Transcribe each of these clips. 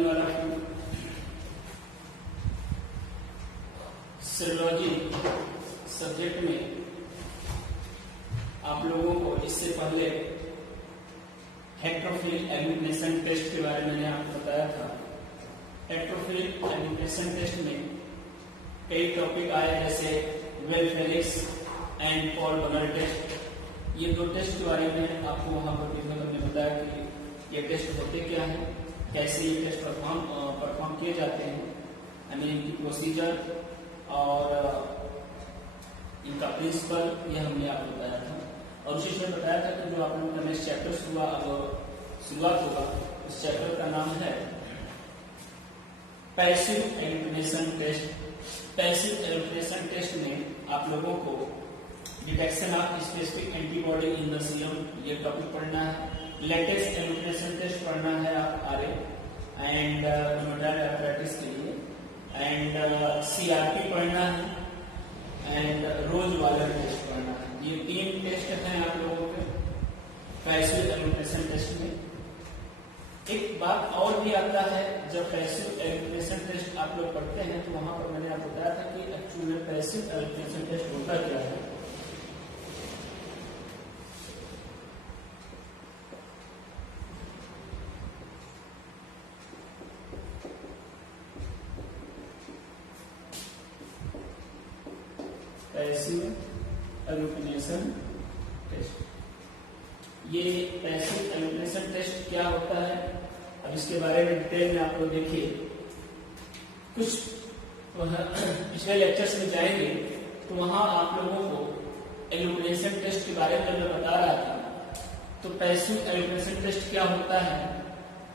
करवाने वाला हूँ सेरोलॉजी सब्जेक्ट में आप लोगों को इससे पहले हेट्रोफिल एग्लूटिनेशन टेस्ट के बारे में मैंने आपको बताया था। हेट्रोफिल एग्लूटिनेशन टेस्ट में कई टॉपिक आए जैसे Weil Felix and Paul Bunnell test. ये दो टेस्ट के बारे में आपको वहां पर हमने बताया कि ये टेस्ट होते क्या है, कैसे ये टेस्ट परफॉर्म किए जाते हैं, यानी इनकी प्रोसीजर और इनका प्रिंसिपल, ये हमने आपको बताया था। और उसी से बताया था कि जो आप लोगों का नेक्स्ट चैप्टर शुरुआत होगा, इस चैप्टर का नाम है passive agglutination test. Passive agglutination test में आप लोगों को detection of specific antibody in the serum, ये टॉपिक पढ़ना है। लेटेस्ट एग्लूटिनेशन टेस्ट पढ़ना है आप आरए एंड न्यूमोनिक एपरेटिस के लिए, एंड सीआरपी पढ़ना है एंड रोज वालर टेस्ट पढ़ना है। ये 3 टेस्ट हैं आप लोगों के पैसिव एग्लूटिनेशन टेस्ट में। एक बात और भी आता है, जब पैसिव एग्लूटिनेशन टेस्ट आप लोग पढ़ते हैं तो वहां पर मैंने आपको बताया था कि एक्चुअली में पैसिव एग्लूटिनेशन टेस्ट होता क्या है। पैसिव एग्लूटिनेशन टेस्ट, ये पैसिव एग्लूटिनेशन टेस्ट क्या होता है, अब इसके बारे में डिटेल में आप लोग देखिए। कुछ पिछले लेक्चर्स में जाएंगे तो वहां आप लोगों को एग्लूटिनेशन टेस्ट के बारे में मैं बता रहा था, तो पैसिव एग्लूटिनेशन टेस्ट क्या होता है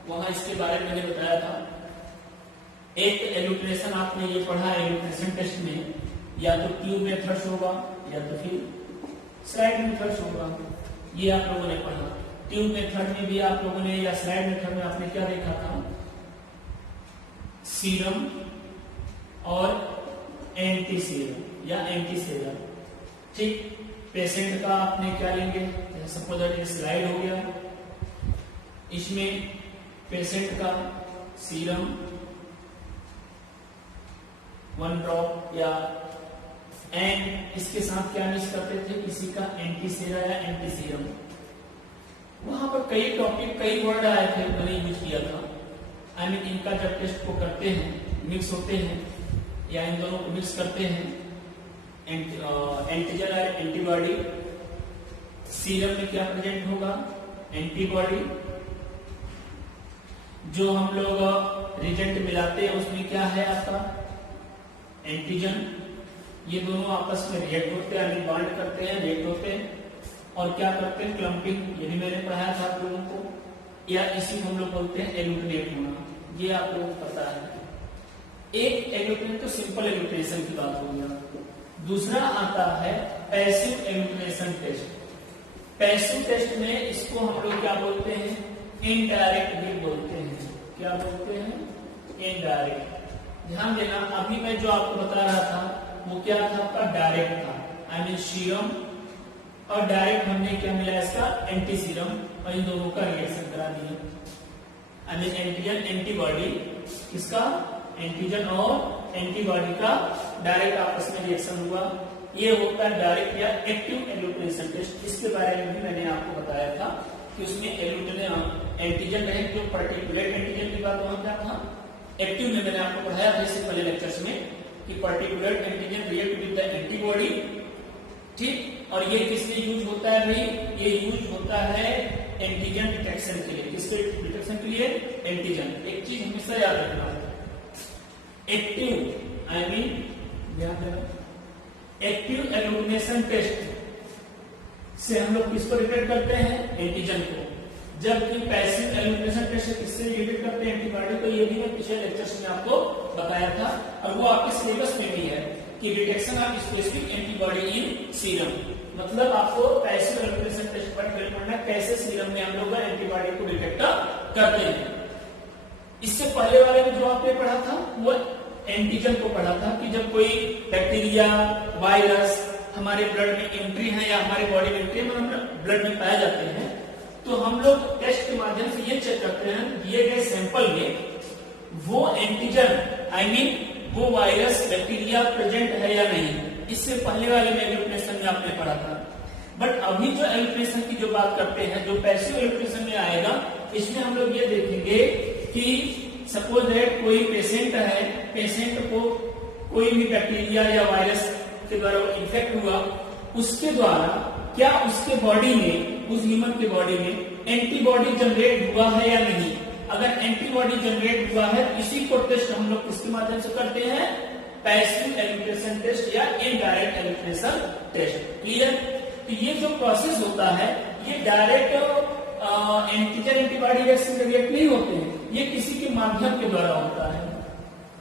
वहां इसके बारे में मैंने बताया था। एक एग्लूटिनेशन आपने ये पढ़ा एग्लूटिनेशन टेस्ट में, या तो ट्यूब मेथड्स होगा या तो फिर स्लाइड मेथड्स होगा, ये आप लोगों ने पढ़ा। ट्यूब मेथड में भी आप लोगों ने या स्लाइड मेथड में आपने क्या देखा था, सीरम और एंटी सीरम या एंटी सीरम। ठीक, पेशेंट का आपने क्या लेंगे, सपोज ये स्लाइड हो गया, इसमें पेशेंट का सीरम 1 ड्रॉप या एंड इसके साथ क्या मिक्स करते थे, किसी का एंटी सीरा या एंटी सीरम। वहां पर कई टॉपिक कई वर्ड आए थे, मैंने यूज किया था। आई मीन इनका जब टेस्ट को करते हैं, मिक्स होते हैं या इन दोनों को मिक्स करते हैं, एंटीजन और एंटीबॉडी, सीरम में क्या प्रेजेंट होगा, एंटीबॉडी। जो हम लोग रिजेंट मिलाते हैं उसमें क्या है आपका एंटीजन। ये दोनों आपस में रिएक्ट होते हैं, यानी बाइंड करते हैं, रिएक्ट होते हैं और क्या करते हैं, क्लम्पिंग। ये भी मैंने पढ़ाया था आप लोगों को, या इसी को हम लोग बोलते हैं एग्लूटिनेट होना, ये आप लोगों को पता है। एक एग्लूटिनेट तो सिंपल एग्लूटिनेशन की बात हो गया। दूसरा आता है passive agglutination test. Passive test में इसको हम लोग क्या बोलते हैं, इनडायरेक्ट भी बोलते हैं। क्या बोलते हैं, इनडायरेक्ट। ध्यान देना, अभी मैं जो आपको बता रहा था वो क्या था, आपका डायरेक्ट था, आई मीन सीरम, और डायरेक्ट हमने क्या मिला इसका एंटी सीरम, और इन दोनों का रिएक्शन करा दिया। आई मीन एंटीजन एंटीबॉडी, इसका एंटीजन और एंटीबॉडी का डायरेक्ट आपस में रिएक्शन हुआ, ये होता है डायरेक्ट या एक्टिव एग्लूटिनेशन टेस्ट। इसके बारे में भी मैंने आपको बताया था कि उसमें एंटीजन रहे, जो पर्टिकुलर एंटीजन की बात वहां क्या था, एक्टिव में मैंने आपको पढ़ाया था इससे पहले लेक्चर्स में कि particular antigen react with the antibody. ठीक, और ये किस लिए यूज होता है भाई, ये यूज होता है एंटीजन डिटेक्शन के लिए। किसके डिटेक्शन के लिए, एंटीजन। एक चीज हमेशा याद रखना, एक्टिव आई मीन ध्यान देना, एक्टिव एग्लूटिनेशन टेस्ट से हम लोग किसको डिटेक्ट करते हैं, एंटीजन को। जबकि पैसिव एग्लूटिनेशन टेस्ट से किससे डिटेक्ट करते हैं, एंटीबॉडी को। ये भी मैं पिछले लेक्चर्स में आपको बताया था, और वो आपके सिलेबस में भी है कि detection of specific antibody in serum. मतलब आपको पैसिव एग्लूटिनेशन टेस्ट पर पढ़ना, कैसे सीरम में हम लोग एंटीबॉडी को डिटेक्ट करते हैं। इससे पहले वाले में जो आपने पढ़ा था वो एंटीजन को पढ़ा था कि जब कोई बैक्टीरिया, वायरस हमारे ब्लड में एंट्री है या हमारे बॉडी में एंट्री मतलब ब्लड में पाए जाते हैं, तो हम लोग टेस्ट के माध्यम से ये चेक करते हैं दिए गए सैंपल में वो एंटीजन वो वायरस बैक्टीरिया प्रेजेंट है या नहीं। इससे पहले वाले में एल्यूमिनेशन में आपने पढ़ा था। बट अभी जो एल्यूमिनेशन की जो बात करते हैं, जो पैसिव एल्यूमिनेशन में आएगा, इसमें हम लोग ये देखेंगे कि सपोज दैट कोई पेशेंट है, पेशेंट को कोई भी बैक्टीरिया या वायरस के द्वारा इन्फेक्ट हुआ, उसके द्वारा क्या उसके बॉडी में, उस ह्यूमन के बॉडी में एंटीबॉडी जनरेट हुआ है या नहीं। अगर एंटीबॉडी जनरेट हुआ है तो इसी को टेस्ट हम लोग किसके माध्यम से करते हैं, पैसिव एल्यूमिनेशन टेस्ट या इनडायरेक्ट एल्यूमिनेशन टेस्ट। क्लियर। तो ये जो प्रोसेस होता है ये direct antigen antibody vaccine react नहीं होते हैं, ये किसी के माध्यम के द्वारा होता है।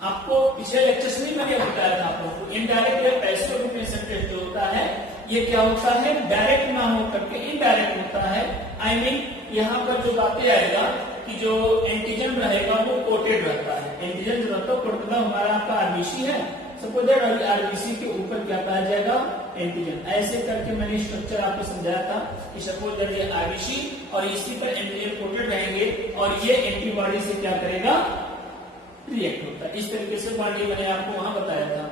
आपको पिछले लेक्चर्स में मैंने बताया था आप लोगों को, इनडायरेक्ट या पैसिव एल्यूमिनेशन टेस्ट जो होता है ये क्या होता है, डायरेक्ट ना हो करके इनडायरेक्ट होता है। आई मीन यहाँ पर जो बातें आएगा कि जो एंटीजन रहेगा वो कोटेड रहता है। एंटीजन जो रहता है कोटेड, हमारा आपका आरबीसी है, सपोज दैट आरबीसी के ऊपर क्या कहा जाएगा, एंटीजन। ऐसे करके मैंने स्ट्रक्चर आपको समझाया था कि सपोज दैट ये आरबीसी और इसी पर एंटीजन कोटेड रहेंगे और ये एंटीबॉडी से क्या करेगा, रिएक्ट होता है। इस तरीके से बॉडी मैंने आपको वहां बताया था।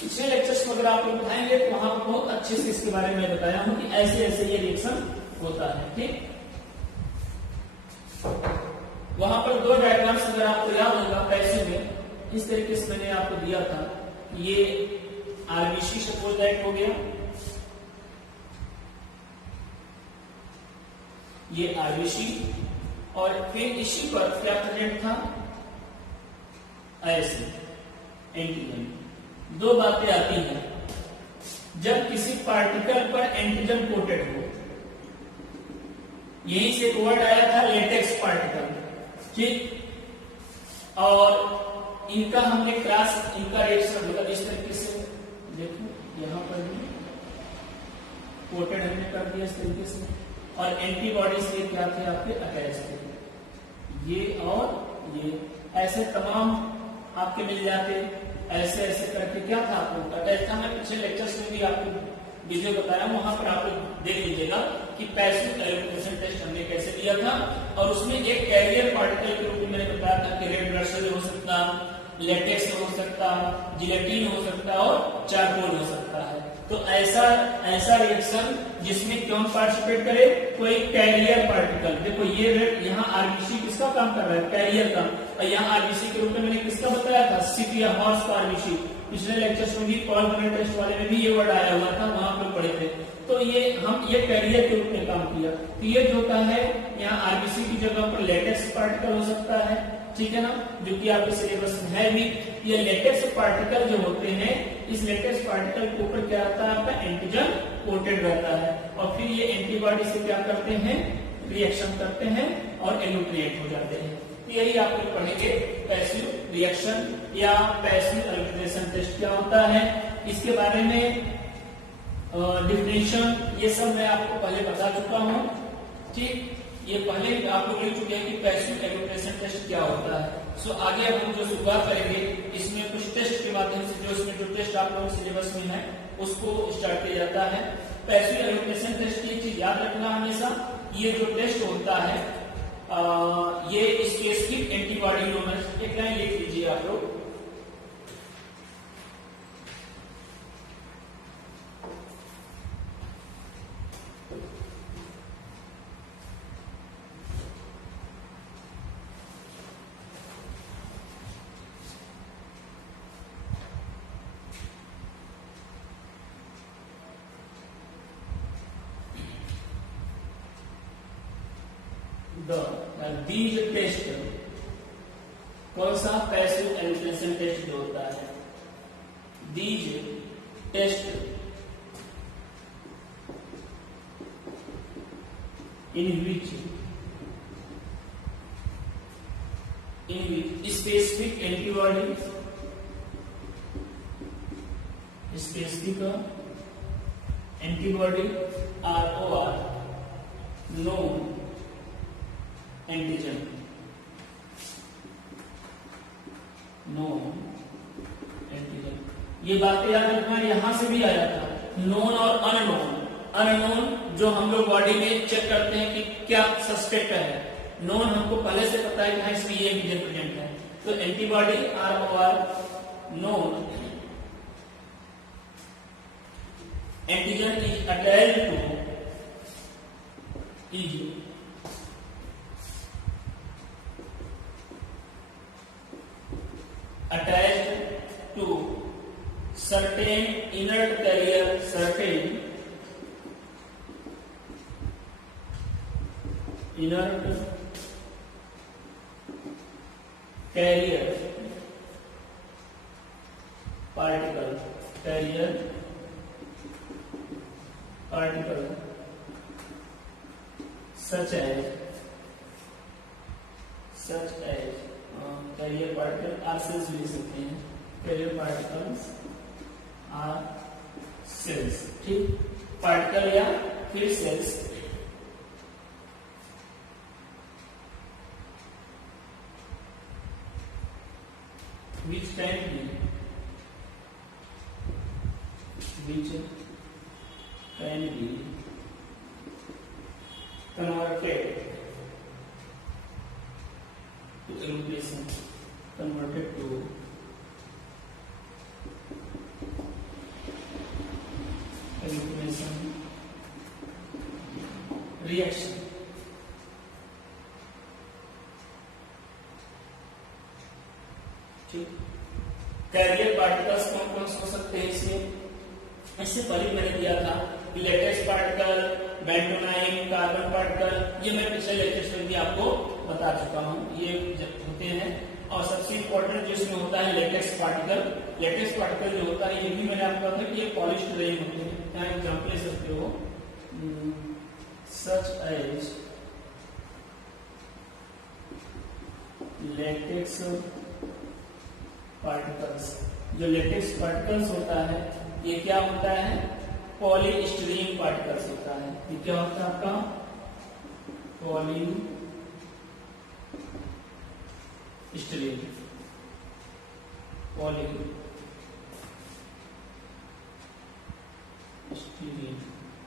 पिछले लेक्चर्स में अगर आप लोग उठाएंगे तो वहां बहुत अच्छे से इसके बारे में बताया हूं कि ऐसे ऐसे ये रिएक्शन होता है। ठीक, वहां पर दो डायग्राम्स अगर आपको याद होगा पैसिव में, इस तरीके से मैंने आपको दिया था। ये आरबीसी सपोज दैट हो गया, ये आरबीसी, और फिर इसी पर क्या प्रेजेंट था, ऐसे एंटीजन। दो बातें आती हैं, जब किसी पार्टिकल पर एंटीजन कोटेड हो, यहीं से एक वर्ड आया था लेटेक्स पार्टिकल, ठीक, और इनका हमने क्लास, इनका रिएक्शन मतलब इस तरीके से देखो, यहां पर भी कोटेड हमने कर दिया इस तरीके से, और एंटीबॉडी से क्या थे आपके अटैच थे, ये और ये, ऐसे तमाम आपके मिल जाते। ऐसे ऐसे करके क्या था आपको अटैच था। मैं पिछले लेक्चर्स में भी आपको वीडियो बताया, वहां पर आप देख लीजिएगा कि पैसिव एल्यूमिनेशन टेस्ट हमने कैसे दिया था, और उसमें एक कैरियर पार्टिकल के रूप में मैंने बताया था कि रेड ब्लड सेल हो सकता, लेटेक्स हो सकता, जिलेटिन हो सकता और चारकोल हो सकता है। तो ऐसा रिएक्शन जिसमें कौन पार्टिसिपेट करे, कोई कैरियर पार्टिकल। देखो ये रेड, यहाँ आरबीसी किसका काम कर रहा है, कैरियर का, और यहाँ आरबीसी के रूप में मैंने किसका बताया था, सिप या हॉर्स का आरबीसी। पिछले लेक्चर्स में भी पॉलिमर टेस्ट वाले में भी ये वर्ड आया हुआ था, वहां पर पढ़े थे। तो ये हम ये कैरियर के रूप में काम किया। तो ये जो का है, यहाँ आरबीसी की जगह पर लेटेक्स पार्टिकल हो सकता है, ठीक है ना, जो कि आपके सिलेबस में है भी। ये लेटेक्स पार्टिकल जो होते हैं, इस लेटेक्स पार्टिकल के ऊपर क्या रहता है, आपका एंटीजन कोटेड रहता है, और फिर ये एंटीबॉडी से क्या करते हैं, रिएक्शन करते हैं और एल्यूमिनेट हो जाते हैं। तो यही आप लोग पढ़ेंगे, पैसिव रिएक्शन या पैसिव एल्यूमिनेशन टेस्ट क्या होता है, इसके बारे में डिफिनेशन ये सब मैं आपको पहले बता चुका हूँ। ठीक, ये पहले आप लोग लिख चुके हैं कि पैसिव एल्यूमिनेशन टेस्ट क्या होता है। सो आगे हम जो शुरुआत करेंगे, इसमें कुछ टेस्ट के माध्यम से, जो इसमें जो टेस्ट आप लोगों के सिलेबस में है उसको स्टार्ट किया जाता है। पैसिव एल्यूमिनेशन टेस्ट की चीज याद रखना हमेशा, ये जो टेस्ट होता है ये स्पेसिफिक एंटीबॉडी ह्यूमन, एक लाइन लिख लीजिए आप लोग, these टेस्ट, कौन सा पैसिव एल्यूमिनेशन टेस्ट जो होता है, these test in which specific antibody, or known antigen, known antigen. ये बातें याद रखना, यहां से भी आया था, नोन और अननोन। अननोन जो हम लोग बॉडी में चेक करते हैं कि क्या सस्पेक्ट है, नोन हमको पहले से पता है कि हाँ इसमें ये एंटीजन प्रेजेंट है। तो antibody are known. Antigen is attached to certain inert carrier, particle such as carrier particle are cells ले सकते हैं, carrier particles are cells, ठीक, पार्टिकल या फिर sales which can be converted to illumination, converted to illumination reaction. ठीक, career particles कौन कौन हो सकते हैं इसमें? इससे पहले मैंने दिया था कि लेटेक्स पार्टिकल, बेंटोनाइन, कार्बन पार्टिकल, ये मैं पिछले लेक्चर्स में भी आपको बता चुका हूँ, ये होते हैं। और सबसे इंपॉर्टेंट जो इसमें होता है लेटेक्स पार्टिकल। लेटेक्स पार्टिकल जो होता है ये भी मैंने आपको बताया कि ये पॉलीस्टाइरीन होते हैं। यहाँ एग्जाम्पल ले सकते हो, सच एज लेटेक्स पार्टिकल्स। जो लेटेक्स पार्टिकल्स होता है ये क्या होता है? पॉलीस्टाइरीन पार्टिकल्स होता है। ये क्या होता है आपका? पॉलीस्टाइरीन,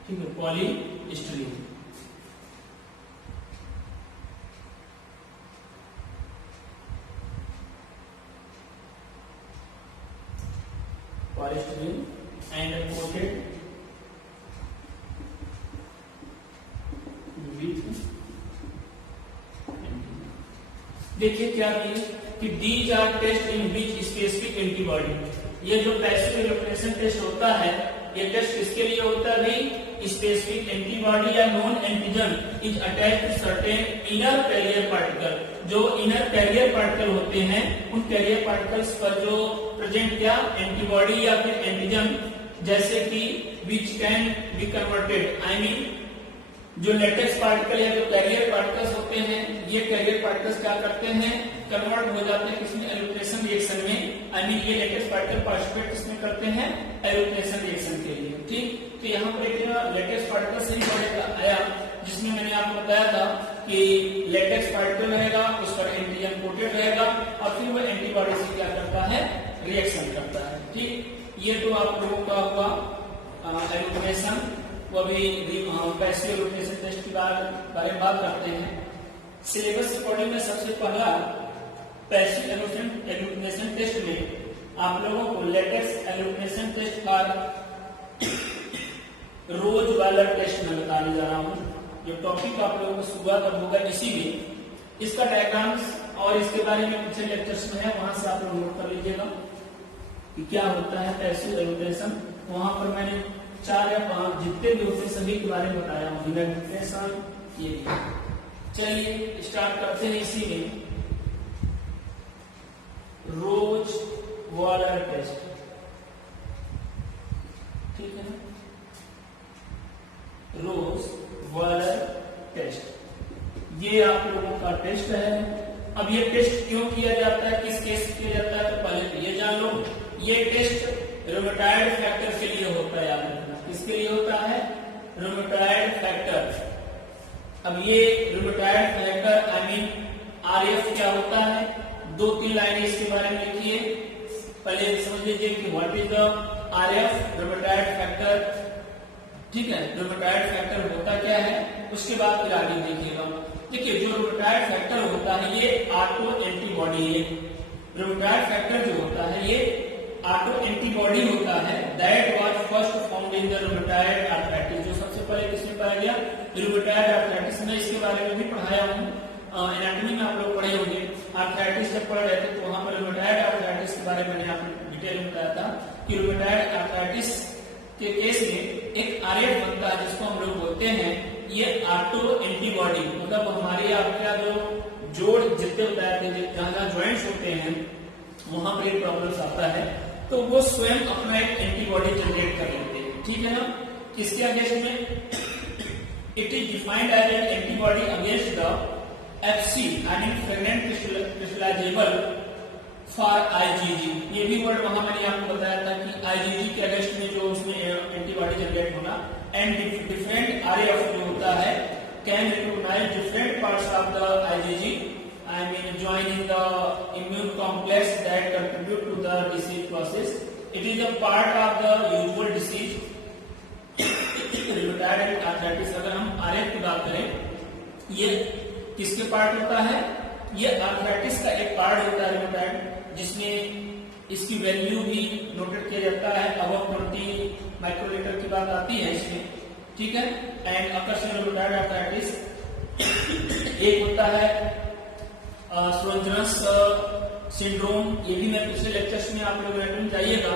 ठीक है, polystyrene. polystyrene and coated with देखिए क्या कि these are test in which specific antibody. ये जो पैसिव इल्यूमिनेशन टेस्ट होता है ये टेस्ट किसके लिए होता है भाई? स्पेसिफिक एंटीबॉडी या known antigen is attached to certain inner carrier particle. जो इनर कैरियर पार्टिकल होते हैं उन कैरियर पार्टिकल्स पर जो प्रेजेंट क्या एंटीबॉडी या फिर एंटीजन, जैसे कि which can be converted, I mean जो लेटेक्स पार्टिकल या जो कैरियर पार्टिकल्स होते हैं ये कैरियर पार्टिकल्स क्या करते हैं? कन्वर्ट हो जाते हैं किसमें? एल्यूमिनेशन रिएक्शन में। आई मीन ये लेटेक्स पार्टिकल पार्टिसिपेट किसमें करते हैं? एल्यूमिनेशन रिएक्शन के लिए। ठीक, तो यहाँ पर एक लेटेक्स पार्टिकल से ही आया जिसमें मैंने आपको बताया था कि लेटेक्स पार्टिकल रहेगा, उस पर एंटीजन कोटेड रहेगा और फिर वो एंटीबॉडी से क्या करता है? रिएक्शन करता है। ठीक, ये तो आप लोगों का हुआ एल्यूमिनेशन, वो भी पैसिव एल्यूमिनेशन टेस्ट के बारे में बात करते हैं। सिलेबस अकॉर्डिंग में सबसे पहला पैसिव एल्यूमिनेशन टेस्ट में आप लोगों को लेटेक्स एल्यूमिनेशन टेस्ट फॉर रोज वाला टेस्ट में बताने जा रहा हूँ। जो टॉपिक आप लोगों को सुबह तक होगा इसी में, इसका डायग्राम्स और इसके बारे में पिछले लेक्चर्स में है, वहां से आप लोग नोट कर लीजिएगा कि क्या होता है पैसिव एल्यूमिनेशन। वहां पर मैंने 4 या 5 जितने भी होते सभी के बारे में बताया हूँ। एल्यूमिनेशन ये। चलिए स्टार्ट करते हैं इसी में। रोज वाटर टेस्ट, ठीक है ना? रोज वाटर टेस्ट ये आप लोगों का टेस्ट है। अब ये टेस्ट क्यों किया जाता है, किस केस किया जाता है, तो पहले तो ये जान लो। ये टेस्ट रूमेटॉइड फैक्टर के लिए होता है, याद रखना। किसके लिए होता है? Rheumatoid factor. अब ये rheumatoid factor I mean RF क्या होता है? 2-3 लाइनें इसके बारे में लिखिए। पहले समझ लीजिए कि what is the RF, rheumatoid factor. ठीक है, रूमेटॉइड फैक्टर होता क्या है, उसके बाद फिर आगे देखिएगा। देखिए जो रूमेटॉइड फैक्टर होता है ये ऑटो एंटीबॉडी है। रूमेटॉइड फैक्टर जो होता है ये ऑटो एंटीबॉडी होता है that was first found in the rheumatoid arthritis. जो सबसे पहले किसमें पाया गया? रूमेटॉइड आर्थराइटिस में। इसके बारे में भी पढ़ाया हूँ, एनाटॉमी में आप लोग पढ़े होंगे। आर्थराइटिस जब पढ़ रहे थे तो वहां पर रूमेटॉइड आर्थराइटिस के बारे में मैंने आपको डिटेल में बताया था कि रूमेटॉइड आर्थराइटिस के केस में एक आरएफ बनता है जिसको हम लोग बोलते हैं ये ऑटो एंटीबॉडी। मतलब हमारे आपका जो जोड़ जितने बताए थे जहां जहां ज्वाइंट्स होते हैं वहां पर ये प्रॉब्लम्स आता है तो वो स्वयं अपना एक एंटीबॉडी जनरेट कर लेते हैं। ठीक है ना? किसके अगेंस्ट में? It is defined as an antibody against the Fc यानी फ्रेगनेंट क्रिस्टलाइजेबल फॉर आईजीजी। ये भी वर्ड वहां मैंने आपको बताया था कि आईजीजी के अगेंस्ट में जो उसमें एंटीबॉडी जनरेट होना एंड डिफरेंट आरएफ जो होता है can recognise different parts of the IgG I mean joining the immune complex that contribute to the disease process. It is a part of the usual disease. Rheumatoid arthritis अगर हम RF की बात करें ये किसके पार्ट होता है? ये आर्थराइटिस का एक पार्ट होता है रूमेटॉइड जिसमें इसकी वैल्यू भी नोटेड किया जाता है। अबव 20 माइक्रोलीटर की बात आती है इसमें। ठीक है? And occurs in rheumatoid arthritis एक होता है स्लोजेनस सिंड्रोम। ये भी मैं पिछले लेक्चर्स में आप लोग रेफरेंस जाइएगा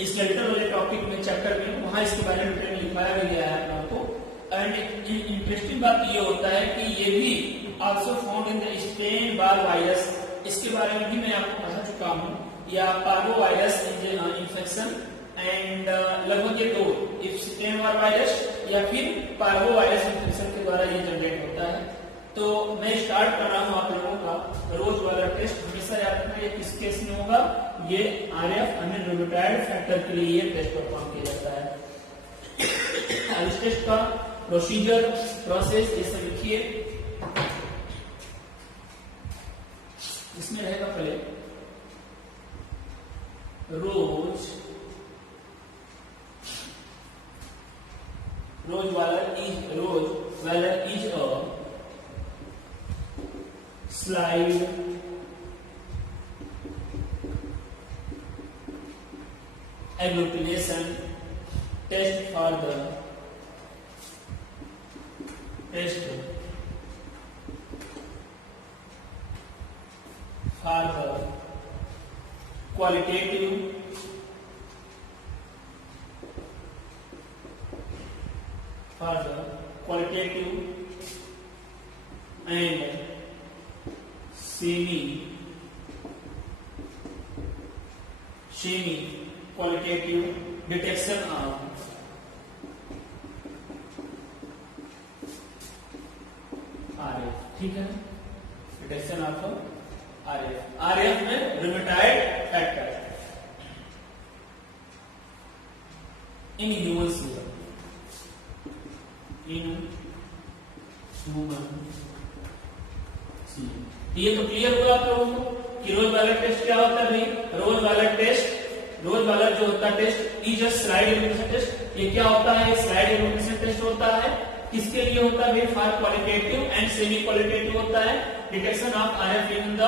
स्केलेटल वाले टॉपिक में चैप्टर में वहां इसके बारे में डिटेल लिखाया गया है आप लोगों को। एंड इंटरेस्टिंग बात ये होता है कि ये भी also found in the stain Barr virus. इसके बारे में भी मैं आपको बता चुका हूँ। या पार्वो वायरस इन्फेक्शन एंड लगभग ये दो स्टेन बार वायरस या फिर पार्वो वायरस इन्फेक्शन के द्वारा ये जनरेट होता है। तो मैं स्टार्ट कर रहा हूं आप लोगों का रोज वाला टेस्ट। हमेशा याद रखना ये किस केस में होगा? ये आरएफ यानी रूमेटॉइड फैक्टर के लिए ये टेस्ट परफॉर्म किया जाता है। इस टेस्ट का प्रोसीजर प्रोसेस ये सब लिखिए। इसमें रहेगा पहले रोज वाला is a slide agglutination test for the qualitative and semi qualitative detection of RF। ठीक है? डिटेक्शन ऑफ RF में rheumatoid factor in human serum. ये तो क्लियर हुआ आप लोगों को कि रोज वाला टेस्ट क्या होता है भाई? रोज वाला जो होता है test is a slide elimination test. ये क्या होता है? स्लाइड एलिमिनेशन टेस्ट होता है। किसके लिए होता है? For qualitative and semi qualitative होता है detection of RF in the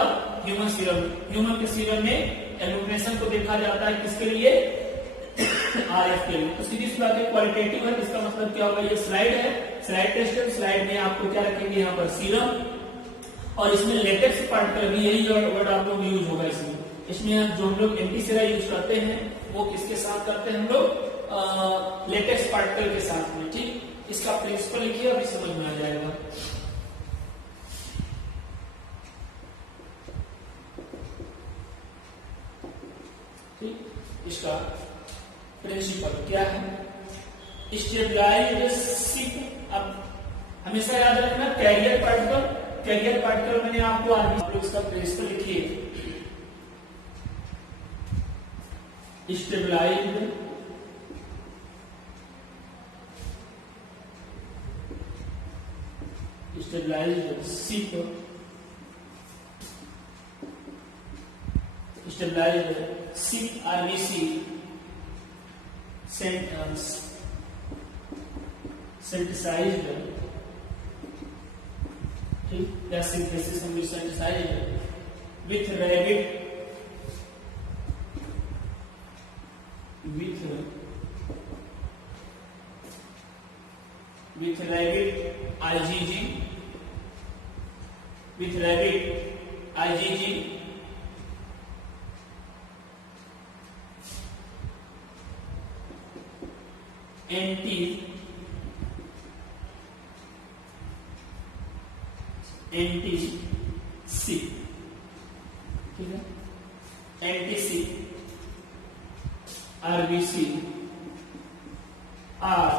human serum. Human के सीरम में एलिमिनेशन को देखा जाता है किसके लिए? आरएफ के लिए। तो सीधी सी बात है क्वालिटेटिव है। इसका मतलब क्या होगा? ये स्लाइड है, स्लाइड टेस्ट है। स्लाइड में आपको क्या रखेंगे? यहाँ पर सीरम और इसमें लेटेक्स पार्टिकल भी यही वर्ड आप लोग यूज होगा इसमें। इसमें जो हम लोग एंटीसेरा यूज करते हैं वो किसके साथ करते हैं? हम लोग लेटेक्स पार्टिकल के साथ में। ठीक? इसका प्रिंसिपल लिखिए, अभी समझ में आ जाएगा। ठीक? इसका प्रिंसिपल क्या है? Stabilised sheep. अब हमेशा याद रखना कैरियर पार्टिकल मैंने आपको आप लोग इसका प्रिंसिपल लिखिए। Stabilised sheep, RBC synthesised. ठीक? या सिंथेसिस हम synthesised with rabbit IgG NTC, ठीक है, NTC RBC are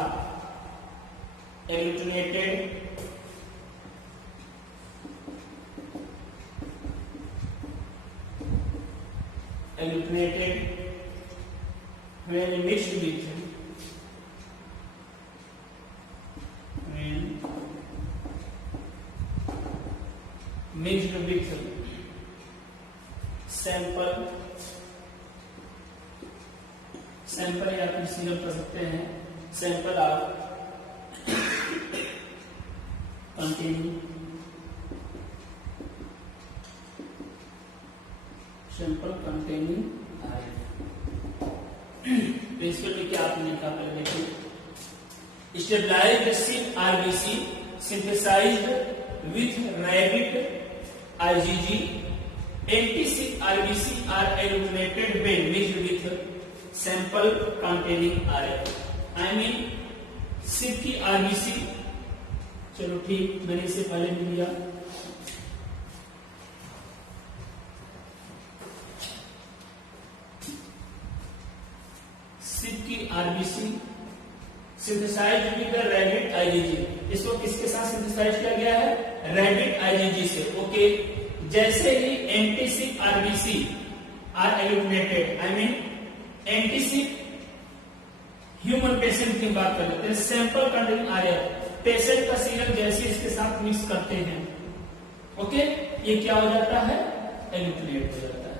agglutinated when mixed with sample या फिर सीरम कर सकते हैं, sample of containing iron। Principle में क्या आपने लिखा पहले देखिए, stabilised RBC synthesized with rabbit IgG, NTC RBC are agglutinated when mixed with sample containing iron। I mean सिर्फ की RBC, चलो ठीक, मैंने इसे पहले भी लिया, सिर्फ की RBC synthesised with the rabbit IgG। इसको किसके साथ सिंथेसाइज किया गया है? रैबिट IgG से। ओके, जैसे ही एंटीसिक RBC are agglutinated, I mean एंटीसिक ह्यूमन पेशेंट की बात कर लेते हैं, सैंपल कंटेनिंग आयरन, पेशेंट का सीरम जैसे इसके साथ मिक्स करते हैं, ओके, ये क्या हो जाता है? एग्लूटिनेट हो जाता है।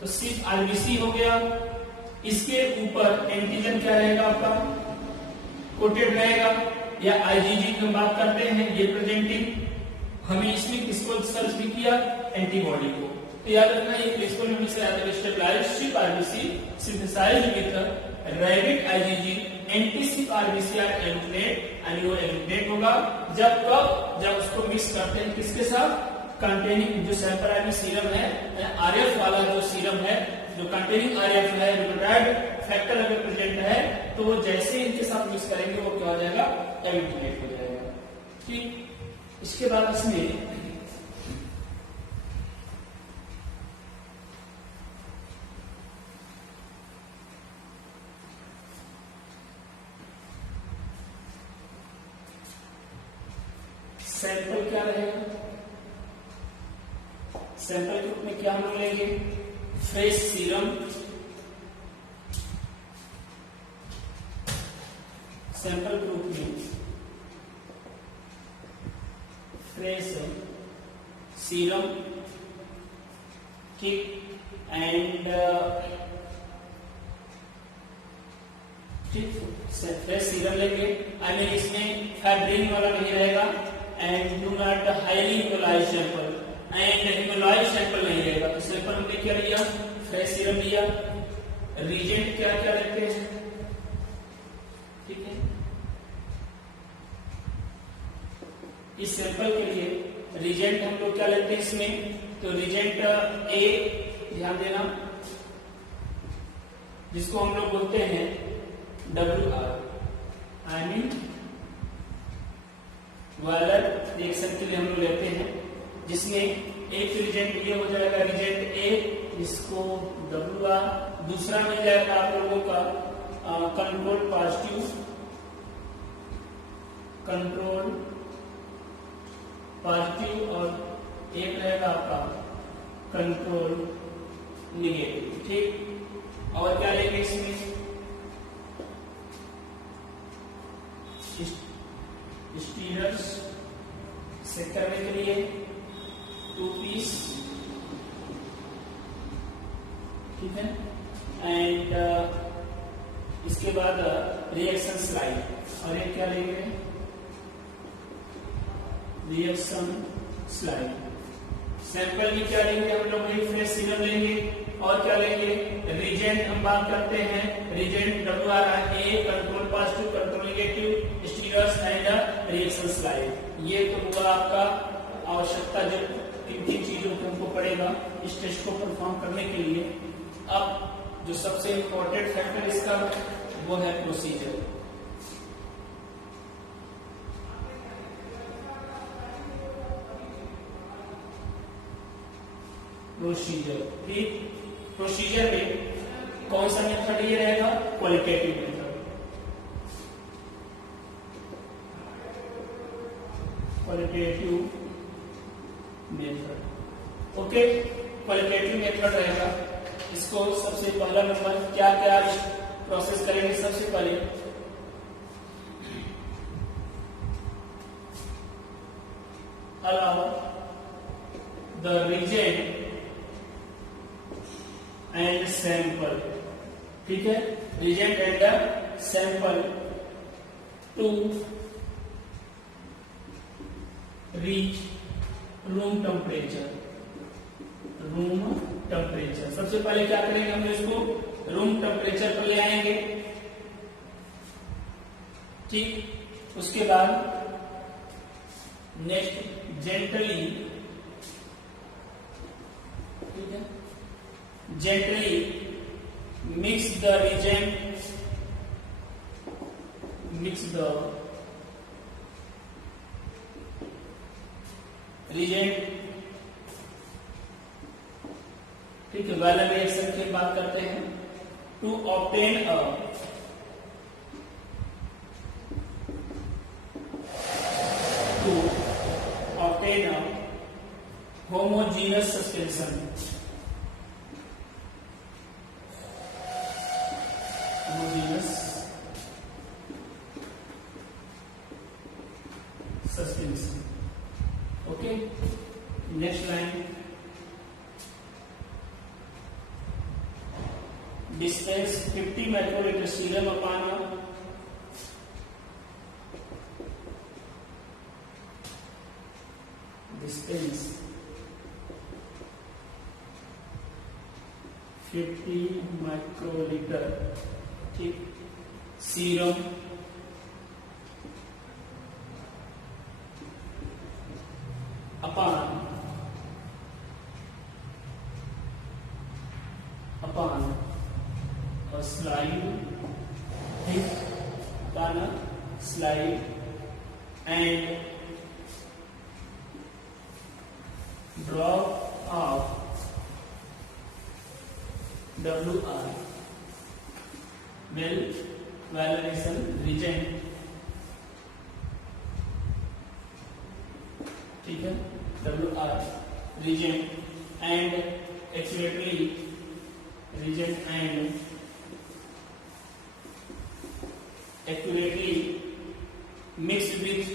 तो सिर्फ RBC हो गया, इसके ऊपर एंटीजन क्या रहेगा आपका? कोटेड रहेगा, या IgG की बात करते हैं, ये प्रेजेंटिंग, हमें इसमें किसको सर्च भी किया? एंटीबॉडी को। तो याद रखना ये प्रिंसिपल में से आता है, stabilised RBC synthesised with rabbit IgG, एंटीसिक RBC आर एग्लूटिनेट, एंड वो एग्लूटिनेट होगा जब कब? जब उसको मिक्स करते हैं किसके साथ? कंटेनिंग, जो सैंपल में सीरम है, RF वाला जो सीरम है, जो कंटेनिंग RF है, न्यूक्लियोटाइड फैक्टर अगर प्रेजेंट है, तो वो जैसे इनके साथ मिक्स करेंगे वो क्या हो जाएगा? एग्लूटिनेट हो जाएगा। ठीक, इसके बाद इसमें सैंपल क्या रहेगा? सैंपल के रूप में क्या हम लेंगे? फ्रेश सीरम, सैंपल ग्रुप में फ्रेश सीरम, ठीक, एंड ठीक, फ्रेश सीरम लेंगे, आई मीन इसमें फैब्रिन वाला नहीं रहेगा, and do not highly haemolysed sample, and haemolysed sample नहीं रहेगा। तो सैंपल हमने क्या लिया? फ्रेश सीरम लिया। रीजेंट क्या क्या लेते हैं? ठीक है, इस सैंपल के लिए रीजेंट हम लोग क्या लेते हैं इसमें? तो रीजेंट ए, ध्यान देना, जिसको हम लोग बोलते हैं WR, I mean viral reaction के लिए हम लोग लेते हैं, जिसमें एक रीजेंट ये हो जाएगा रीजेंट ए, जिसको WR, दूसरा मिल जाएगा आप लोगों का कंट्रोल पॉजिटिव, कंट्रोल पॉजिटिव, और एक रहेगा आपका कंट्रोल निगेटिव। ठीक, और क्या लेंगे इसमें? स्टीरर्स सेट करने के लिए 2 पीस, ठीक है, एंड इसके बाद रिएक्शन स्लाइड, और एक क्या लेंगे? Reaction slide. सैंपल में क्या लेंगे हम लोग, एक फ्रेश सीरम लेंगे और क्या लेंगे, रिजेंट हम बात करते हैं, reagent WRA control positive control negative stirrers and reaction slide. ये तो हुआ आपका आवश्यकता जो किन चीजों को हमको पड़ेगा इस टेस्ट को परफॉर्म करने के लिए। अब जो सबसे इंपॉर्टेंट फैक्टर इसका वो है प्रोसीजर। ठीक, प्रोसीजर में कौन सा मेथड ये रहेगा, qualitative method. Qualitative method, okay, qualitative method रहेगा। इसको सबसे पहला नंबर क्या क्या प्रोसेस करेंगे, सबसे पहले allow the reagent and sample, ठीक है, reagent and sample to reach room temperature। सबसे पहले क्या करेंगे, हम इसको रूम टेम्परेचर पर ले आएंगे, ठीक। उसके बाद नेक्स्ट जेंटली, ठीक है, gently mix the reagent, mix the reagent, ठीक है, वैलेंट रिएक्शन की बात करते हैं, to obtain a homogeneous suspension, okay। next line, dispense 50 microliter serum upon a dispense 50 microliter, ठीक, सीरम upon a slide, ठीक, upon a slide and drop off WR well validation reagent, ठीक है, WR reagent and accurately reagent and accurately mixed with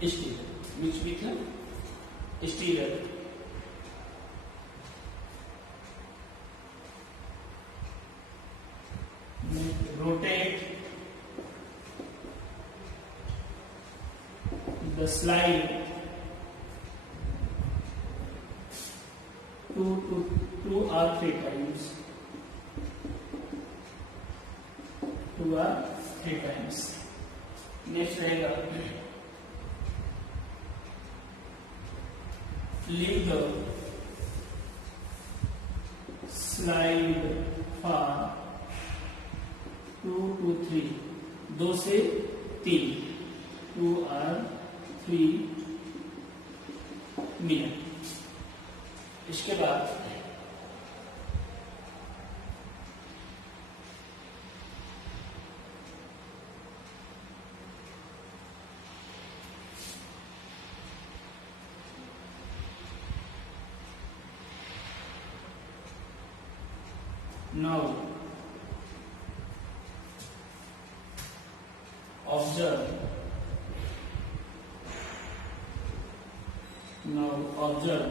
sterile, mixed with sterile, rotate the slide 2 or 3 times, 2 or 3 times। Next रहेगा leave the slide for 2 to 3, 2 से 3, 2 or 3 minute. इसके बाद now observe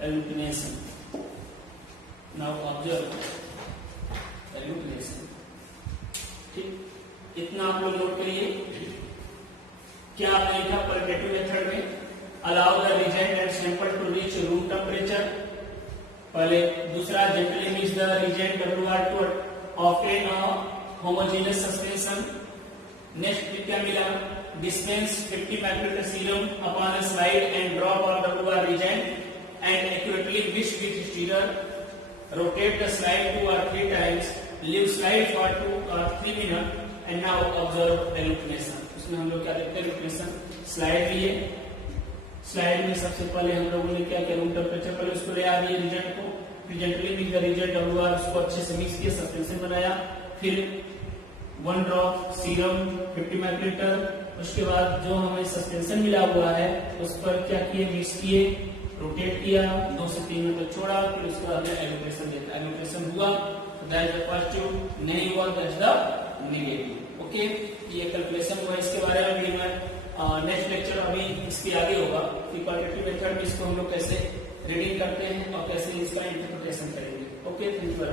hallucination, now observe agglutination. ठीक, इतना आप लोग note करिए। क्या आपने लिखा क्वालिटेटिव मेथड में? Allow the reagent and sample to reach room temperature. पहले दूसरा, gently mix the reagent WR to obtain a homogeneous suspension. Next क्या मिला? Dispense 50 microliter serum upon a slide and drop of WR reagent and accurately mix with stirrer. Rotate the slide 2 or 3 times. Leave slide for 2 or 3 minutes and now observe elumination. उसमें हम लोग क्या देखते हैं? elumination slide लिए। Slide में सबसे पहले हम लोगों ने क्या किया? रूम टेम्परेचर पहले उसको ले आ दिए रिएजेंट को, फिर gently mix the reagent WR, उसको अच्छे से मिक्स किया, सस्पेंशन बनाया, फिर 1 ड्रॉप सीरम 50 microliter। उसके बाद जो हमें सस्पेंशन मिला हुआ है उस पर क्या किए? मिक्स किए, रोटेट किया, 2 से 3 मिनट तक छोड़ा, फिर उसके बाद एल्यूमिनेशन देखा। एल्यूमिनेशन हुआ तो दैट इज द पॉजिटिव, नहीं हुआ that is the negative. Okay, ये कैलकुलेशन हुआ। इसके बारे में भी मैं नेक्स्ट लेक्चर अभी इसके आगे होगा कि क्वालिटेटिव मेथड में इसको हम लोग कैसे रीडिंग करते हैं और कैसे इसका इंटरप्रिटेशन करेंगे। Okay, thank you.